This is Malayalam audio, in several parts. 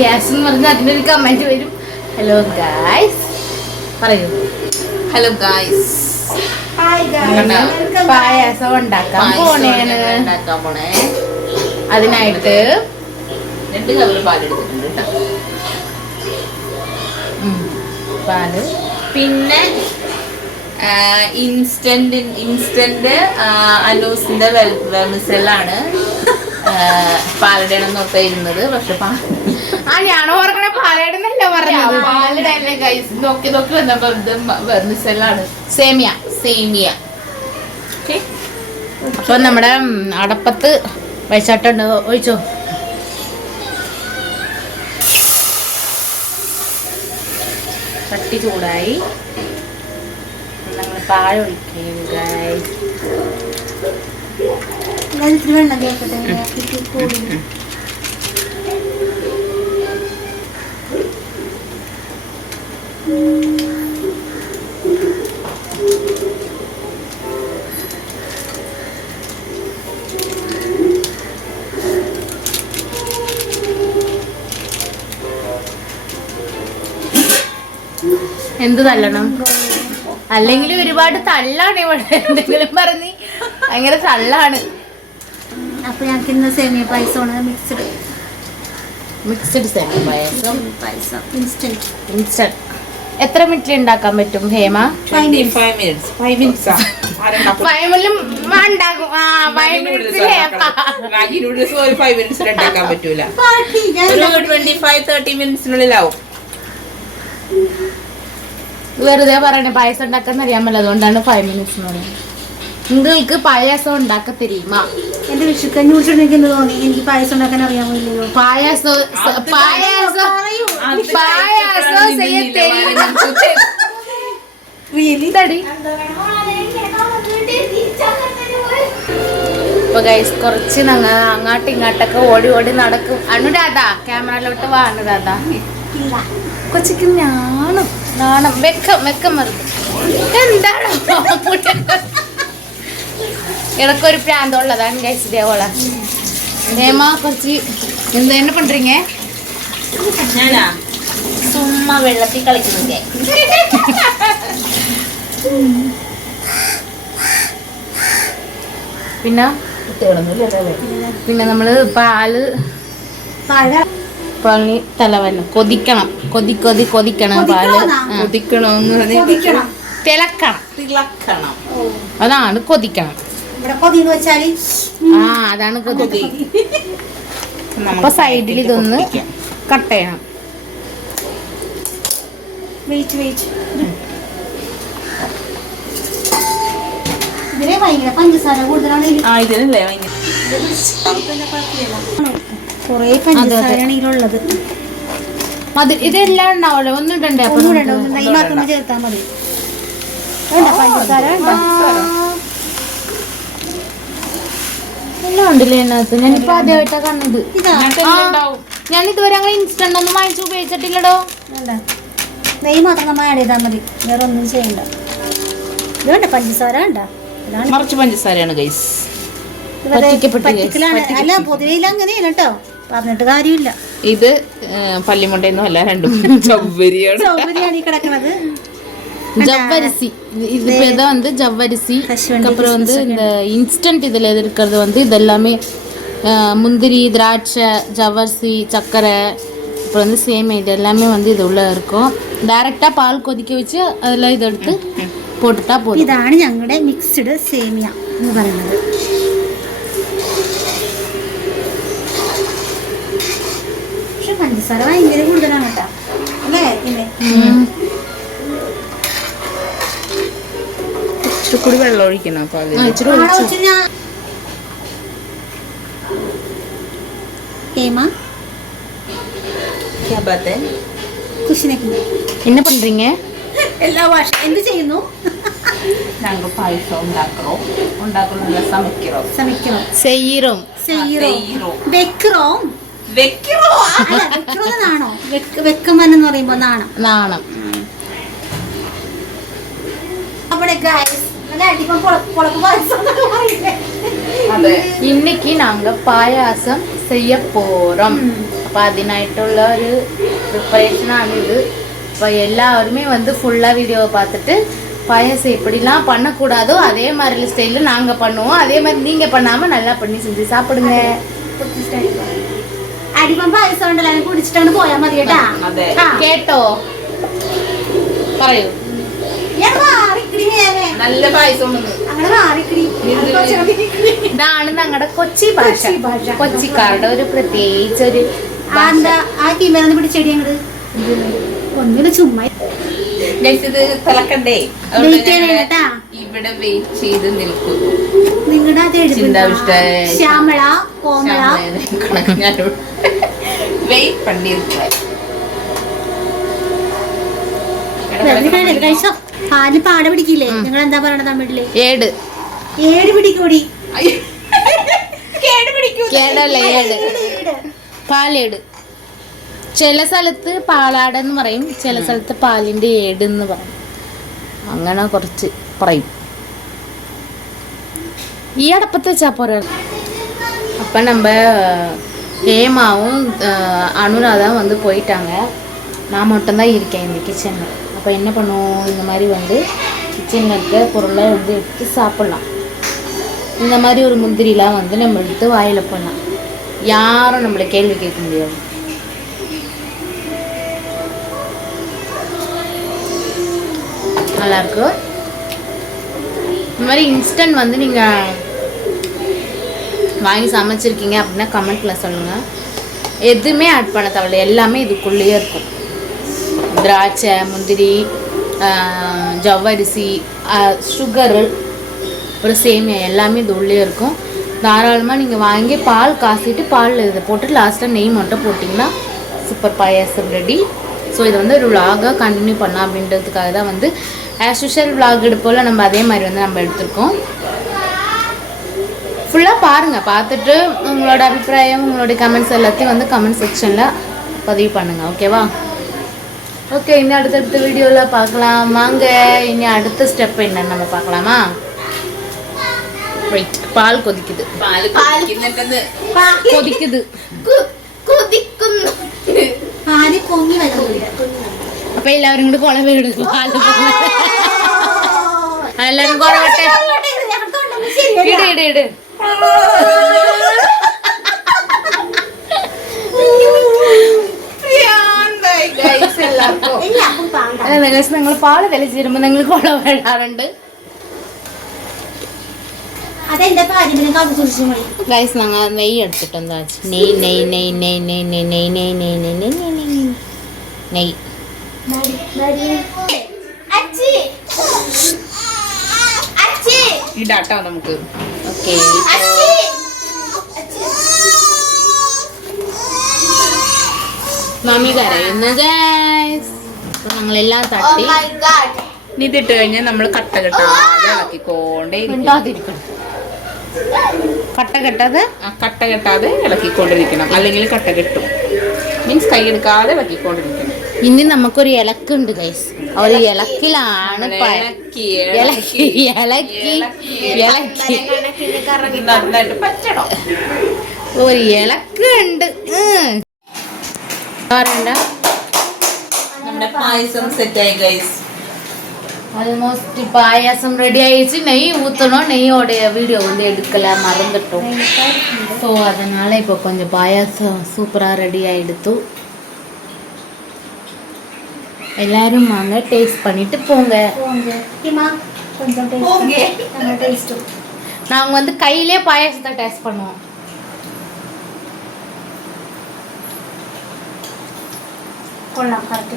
ഗ്യാസ് എന്ന് പറഞ്ഞാൽ അതിനൊരു കമന്റ് വരും. ഹലോ ഗായ്സ് പറയൂ. ഹലോ ഗായ്സ്, പായസം ഉണ്ടാക്കാൻ പോണേ. അതിനായിട്ട് 2 കവറ് പാലെടുത്തിട്ടുണ്ട് കേട്ടോ. പാല്, പിന്നെ ഇൻസ്റ്റന്റ് അനൂസിന്റെ വെർമിസെല്ലാണ് പാലടണം നോക്കിയിരുന്നത്. പക്ഷെ ഞാൻ ഓർക്കണ പാലടന്നല്ല പറഞ്ഞത്, പാലടല്ലേ ഗൈസ്. നോക്കി വന്നപ്പോ വെർമിസെല്ലാണ്. സേമിയ. അപ്പൊ നമ്മുടെ അടപ്പത്ത് വെച്ചിട്ടുണ്ട്. ഒഴിച്ചോ. ചട്ടി ചൂടായി. നമ്മൾ പാൽ ഒഴിക്കും ഗൈസ്. എന്ത് തല്ലണം? അല്ലെങ്കിൽ ഒരുപാട് തള്ളാണ് ഇവിടെ. എന്തെങ്കിലും പറഞ്ഞ് ഭയങ്കര തള്ളാണ്. അപ്പൊ ഞങ്ങൾക്ക് ഇന്ന് സേമിയ പായസമാണ്. മിക്സ്ഡ് സേമിയ പായസം. ഇൻസ്റ്റന്റ്. എത്ര മിനിറ്റിൽ ഉണ്ടാക്കാൻ പറ്റും ഹേമ? 5 minutes. 5 minutes. 5 minutes ഉണ്ടാക്കാൻ പറ്റൂല. 25-30 മിനിറ്റ്സിനുള്ളിലാവും. വെറുതെ പറയണേ പായസം ഉണ്ടാക്കാൻ അറിയാമല്ലോ, അതുകൊണ്ടാണ് 5 minutes എന്ന് പറയുന്നത്. നിങ്ങൾക്ക് പായസം ഉണ്ടാക്ക തെരിയുമാ? എന്റെ വിഷുക്കഞ്ഞി കുടിച്ചിട്ടുണ്ടെങ്കിൽ എന്ത് തോന്നി? എനിക്ക് പായസം ഉണ്ടാക്കാൻ അറിയാമല്ലോ. പായസം ഇപ്പൊ ഗൈസ് കുറച്ച് അങ്ങോട്ടും ഇങ്ങോട്ടൊക്കെ ഓടി നടക്കും. അനുരാധ ക്യാമറയിലോട്ട് വാ. അനുരാധ കൊച്ചിക്ക് നാണം വെക്കം മറുപടി എന്താണ്? ഇടക്കൊരു പ്രാന്തമുള്ളതാണ് ഗൈസ്. ഇതേപോലെ ഹേമ കുറച്ച് എന്താ പண்றீங்க? ഞാനാ സുമ്മാ വെള്ളത്തിൽ കളിക്കുന്നുണ്ട്. പിന്നെ നമ്മള് പാല് തലവല്ല കൊതിക്കണം. പാല് തിളക്കണം. അതാണ് കൊതിക്കണം. അതാണ് കൊതി. അപ്പൊ സൈഡിൽ ഇതൊന്ന് കട്ട് ചെയ്യണം. പഞ്ചസാര കൂടുതലാണ്. കൊറേ പഞ്ചസാരയാണ് ഇതിലുള്ളത്. ഇതെല്ലാം ഉണ്ടാവല്ലോ. ഒന്നിടണ്ടേ? ഈ മാത്രം ചേർത്താൽ മതി. പഞ്ചസാര എല്ലാം ഉണ്ടല്ലേ അതിനകത്ത്? ഞാനിപ്പോ ആദ്യമായിട്ടാ കണ്ടത്. ഞാൻ ഇതുവരെ അങ്ങനെ ഇൻസ്റ്റന്റ് ഒന്നും വാങ്ങിച്ച് ഉപയോഗിച്ചിട്ടില്ലടോ. നെയ്യ് മാത്രം നമ്മൾ ആഡ് ചെയ്താൽ മതി, വേറെ ഒന്നും ചെയ്യണ്ട. ഇതുകൊണ്ട് പഞ്ചസാര മറിച്ച് പഞ്ചസാരയാണ് ഗൈസ്. അല്ല പൊതുവെ അങ്ങനെയാണ് കേട്ടോ, പറഞ്ഞിട്ട് കാര്യമില്ല. ഇത് പള്ളിമുട്ടയൊന്നും അല്ല, രണ്ടും ചൗവരിയാണ് ഈ കിടക്കണത്. ஜவ்வரிசி. இது பேர் தான் வந்து ஜவ்வரிசி. அப்புறம் வந்து இந்த இன்ஸ்டன்ட் இதில் இருக்கிறது வந்து இது எல்லாமே முந்திரி, திராட்சை, ஜவ்வரிசி, சர்க்கரை, அப்புறம் வந்து சேமியா, இது எல்லாமே வந்து இது உள்ள இருக்கும். டைரெக்டாக பால் கொதிக்க வச்சு அதில் இதை எடுத்து போட்டுட்டா போதும். ഇതാണ് ഞങ്ങളുടെ മിക്സ്ഡ് സേമിയ എന്ന് പറയുന്നത്. പക്ഷെ പഞ്ചസാര ഭയങ്കര കൂടുതലാണ് കേട്ടോ അല്ലേ? ഇച്ചിരി വെള്ളം ഒഴിക്കണം. என்ன பண்றீங்க? എല്ലാ ഭാഷ എന്ത് ചെയ്യുന്നു? ഞങ്ങൾ പായസം ഉണ്ടാക്കണോ செய்யறோம். നാണോ? വെക്കമെന്ന് പറയുമ്പോ നാണം. അവിടെ இன்னைக்கு நாங்க பாயாசம் செய்ய போகிறோம். அப்போ അതിനായിട്ടുള്ള ഒരു ப்ரிப்பரேஷனானிது. இப்போ எல்லாருமே வந்து ஃபுல்லாக வீடியோவை பார்த்துட்டு பாயசம் எப்படிலாம் பண்ணக்கூடாதோ அதே மாதிரி ஸ்டைலில் நாங்கள் பண்ணுவோம். அதே மாதிரி நீங்கள் பண்ணாமல் நல்லா பண்ணி செஞ்சு சாப்பிடுங்க. അടിപ്പം പായസം ഉണ്ടല്ലോ കുടിച്ചിട്ടാണ് പോയാൽ മതി കേട്ടാ. കേട്ടോ പറയൂ. നല്ല പായസം ഇതാണ് ഞങ്ങളുടെ കൊച്ചി ഭാഷ. കൊച്ചിക്കാരുടെ ഒരു പ്രത്യേകിച്ച് ഒരു പിടിച്ചെടി അങ്ങോട്ട് ഒന്നിനും ചുമ്മാ ഇത് തിളക്കണ്ടേ ഇവിടെ വെയിറ്റ് ചെയ്ത് നിൽക്കുന്നു. നിങ്ങളുടെ ശ്യാമള കോമള വെയിറ്റ് പണിയിരിക്കും. കഴിച്ചോ. പാല് പാട പിടിക്കില്ലേ? നിങ്ങൾ എന്താ പറയണ തമിഴില്? ഏട് ഏട് പിടിക്കൂടി. കേടല്ലേ ഏട്, പാലേട്. ചില സ്ഥലത്ത് പാലാടെന്ന് പറയും, ചില സ്ഥലത്ത് പാലിന്റെ ഏട് എന്ന് പറയും. അങ്ങനെ കുറച്ച് പറയും. ഈ അടപ്പത്ത് വെച്ചാ പോരാ. அப்போ நம்ம ஹேமாவும் அனுராதான் வந்து போயிட்டாங்க. நான் மட்டும்தான் இருக்கேன் இந்த கிச்சனில். அப்போ என்ன பண்ணுவோம், இந்த மாதிரி வந்து கிச்சனில் இருக்க பொருளை வந்து எடுத்து சாப்பிட்லாம். இந்த மாதிரி ஒரு முந்திரிலாம் வந்து நம்ம எடுத்து வாயில் போடலாம். யாரும் நம்மளை கேள்வி கேட்க முடியாது. நல்லாயிருக்கும். இந்த மாதிரி இன்ஸ்டன்ட் வந்து நீங்கள் வாங்கி சமைச்சிருக்கீங்க அப்படின்னா கமெண்ட்டில் சொல்லுங்கள். எதுவுமே ஆட் பண்ண தேவையில்ல, எல்லாமே இதுக்குள்ளேயே இருக்கும். திராட்சை, முந்திரி, ஜவ்வரிசி, சுகரு, ஒரு சேமியா எல்லாமே இது உள்ளே இருக்கும். தாராளமாக நீங்கள் வாங்கி பால் காசிட்டு பாலில் இதை போட்டு லாஸ்ட்டாக நெய் மட்டும் போட்டிங்கன்னா சூப்பர் பாயாசம் ரெடி. ஸோ இதை வந்து ஒரு விலாகாக கண்டினியூ பண்ணலாம் அப்படின்றதுக்காக தான் வந்து ஆஸ் யூஷுவல் விலாக் எடுப்போல் நம்ம அதே மாதிரி வந்து நம்ம எடுத்திருக்கோம். ஃபுல்லாக பாருங்கள், பார்த்துட்டு உங்களோட அபிப்பிராயம், உங்களுடைய கமெண்ட்ஸ் எல்லாத்தையும் வந்து கமெண்ட் செக்ஷனில் பதிவு பண்ணுங்கள். ஓகேவா? ஓகே, இனி அடுத்தடுத்த வீடியோவில் பார்க்கலாம். வாங்க இனி அடுத்த ஸ்டெப் என்னன்னு நம்ம பார்க்கலாமா? வெயிட், பால் கொதிக்குது. கொதிக்குது. അപ്പൊ എല്ലാവരും കൂടി കുള വീട് പാല് എല്ലാരും കുറവട്ടെ. ഇട് ഇട് ഇട്. നിങ്ങൾ പാല് തെളിച്ചിരുമ്പോ നിങ്ങൾ കുള വീഴാറുണ്ട്. ഗൈസ് ഞങ്ങൾ നെയ്യ് എടുത്തിട്ടെന്താ നെയ്യ് നെയ്യ് നെയ്യ് നെയ്യ് നെയ്യ് നെയ്യ് നെയ്യ് നെയ്യ് നെയ്യ് നെയ്യ് നെയ്യ് നെയ്യ് ഇടാട്ടോ നമുക്ക്. ഓക്കെ, മമ്മി കരയുന്നു ഗൈസ്. അപ്പൊ ഞങ്ങളെല്ലാം തട്ടി ഇതിട്ട് കഴിഞ്ഞാൽ നമ്മൾ കട്ട കെട്ടാതെ ഇളക്കിക്കൊണ്ടേ കട്ട കെട്ടാതെ ഇളക്കിക്കൊണ്ടിരിക്കണം. അല്ലെങ്കിൽ കട്ട കെട്ടും. മീൻസ് കൈ എടുക്കാതെ ഇളക്കിക്കൊണ്ടിരിക്കണം. ഇനി നമുക്കൊരു ഇലക്കുണ്ട് ഗൈസ്. ഒരു ഇലക്കിലാണ് ഇളക്കി നന്നായിട്ട് പറ്റണം. ഒരു ഇലക്കുണ്ട്. നമ്മുടെ പായസം സെറ്റായി ഗൈസ്. ஆல்மோஸ்ட் பாயாசம் ரெடி ஆயிடுச்சு. நெய் ஊற்றணும். நெய்யோடைய வீடியோ வந்து எடுக்கல, மறந்துட்டோம். ஸோ அதனால் இப்போ கொஞ்சம் பாயாசம் சூப்பராக ரெடி ஆகிடுத்து. எல்லாரும் வாங்க, டேஸ்ட் பண்ணிட்டு போங்க. நாங்கள் வந்து கையிலே பாயாசத்தை டேஸ்ட் பண்ணுவோம்.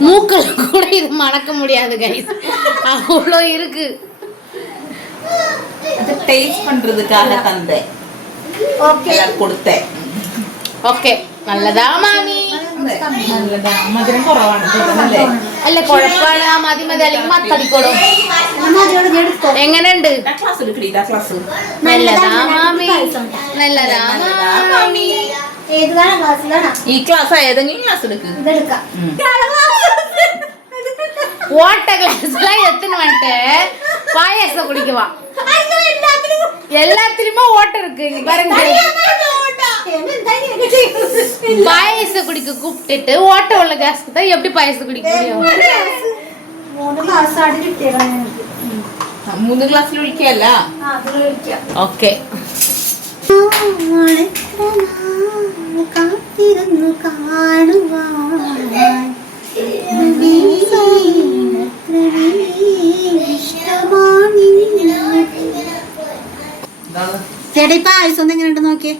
மூக்கல கூட இது மணக்க முடியாது கைஸ், அவ்வளோ இருக்கு. அது டேஸ்ட் பண்றதுக்காக தந்தேன். ஓகே, கொடுத்தேன். ഓക്കെ, നല്ലതാ മാമി. നല്ലതാ, മധുരം കുറവാണ് അല്ല കുഴപ്പമാണ്. ആ മതി മതി, അല്ലെങ്കിൽ മത്തടിക്കോളും. എങ്ങനെയുണ്ട്? നല്ലതാ മാമി, നല്ലതാ മാമി. ഈ ക്ലാസ് ഏതെങ്കിലും ക്ലാസ് എടുക്കും. ஓட்ட கிளாஸ்லாம் எத்தனை வந்துட்டு பாயாசம் குடிக்குவா. எல்லாத்துலயுமே ஓட்ட இருக்கு. பாருங்க, பாயசம் குடிக்க கூப்பிட்டுட்டு ஓட்ட உள்ள கேஸ் தான் எப்படி பாயசம் குடிக்க முடியும்? 3 ഗ്ലാസ് ആടി കിട്ടിയതാണ്. 3 ഗ്ലാസ്സിൽ ഒഴിക്കല്ല. ഓക്കെ. കാത്തിരുന്നു കാണുവാൻ ചേട്ടാ ഈ പായസം എങ്ങനെയുണ്ട് നോക്കിയേ.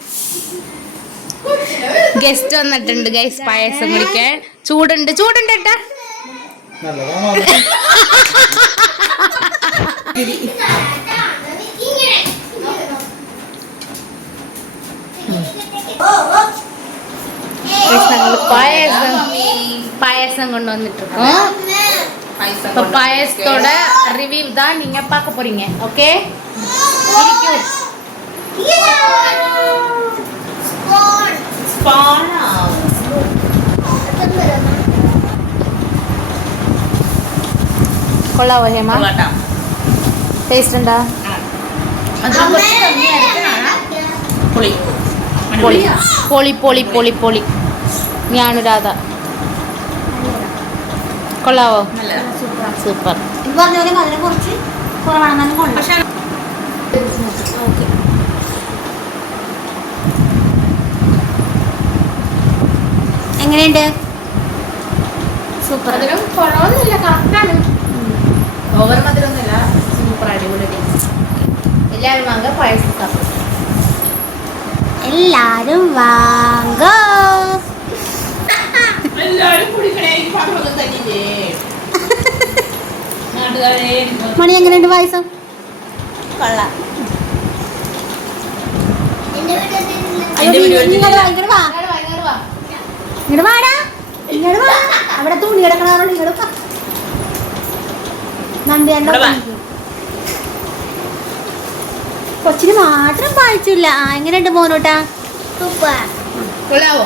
ഗസ്റ്റ് വന്നിട്ടുണ്ട് ഗൈസ് പായസം കുടിക്കാൻ. ചൂടുണ്ട് ഏട്ടാ. பாயசம் கொண்டு வந்துட்டு இருக்கோம். இப்ப பாயசத்தோட ரிவ்யூ தான் நீங்க பார்க்க போறீங்க. ஓகே, കൊള്ളാവോ ഹേമ? ടേസ്റ്റ് ഉണ്ടാ? പൊളി ഞാനുരാധ. കൊള്ളാവോ? സൂപ്പർ. എങ്ങനെയുണ്ട്? സൂപ്പർ. കുറവൊന്നുമില്ല, കറക്റ്റാണ്. ഓവർ മധുരമൊന്നുമില്ല. സൂപ്പർ, അടിപൊളി. എല്ലാവരും വാങ്ങ പായസം. എല്ലാരും വാങ്ങോ. മണി എങ്ങനെയുണ്ട് പായസം? കൊള്ളാം. ഇങ്ങോട്ട് വാടാ, ഇങ്ങോട്ട് വാ. അവിടെ തുണി കിടക്കണോ? ഇങ്ങോട്ട് നന്ദിയണ്ട. കൊച്ചിന് മാത്രം പായിച്ചില്ല. എങ്ങനെയുണ്ട് മോനോട്ടാ? കൊള്ളാവോ?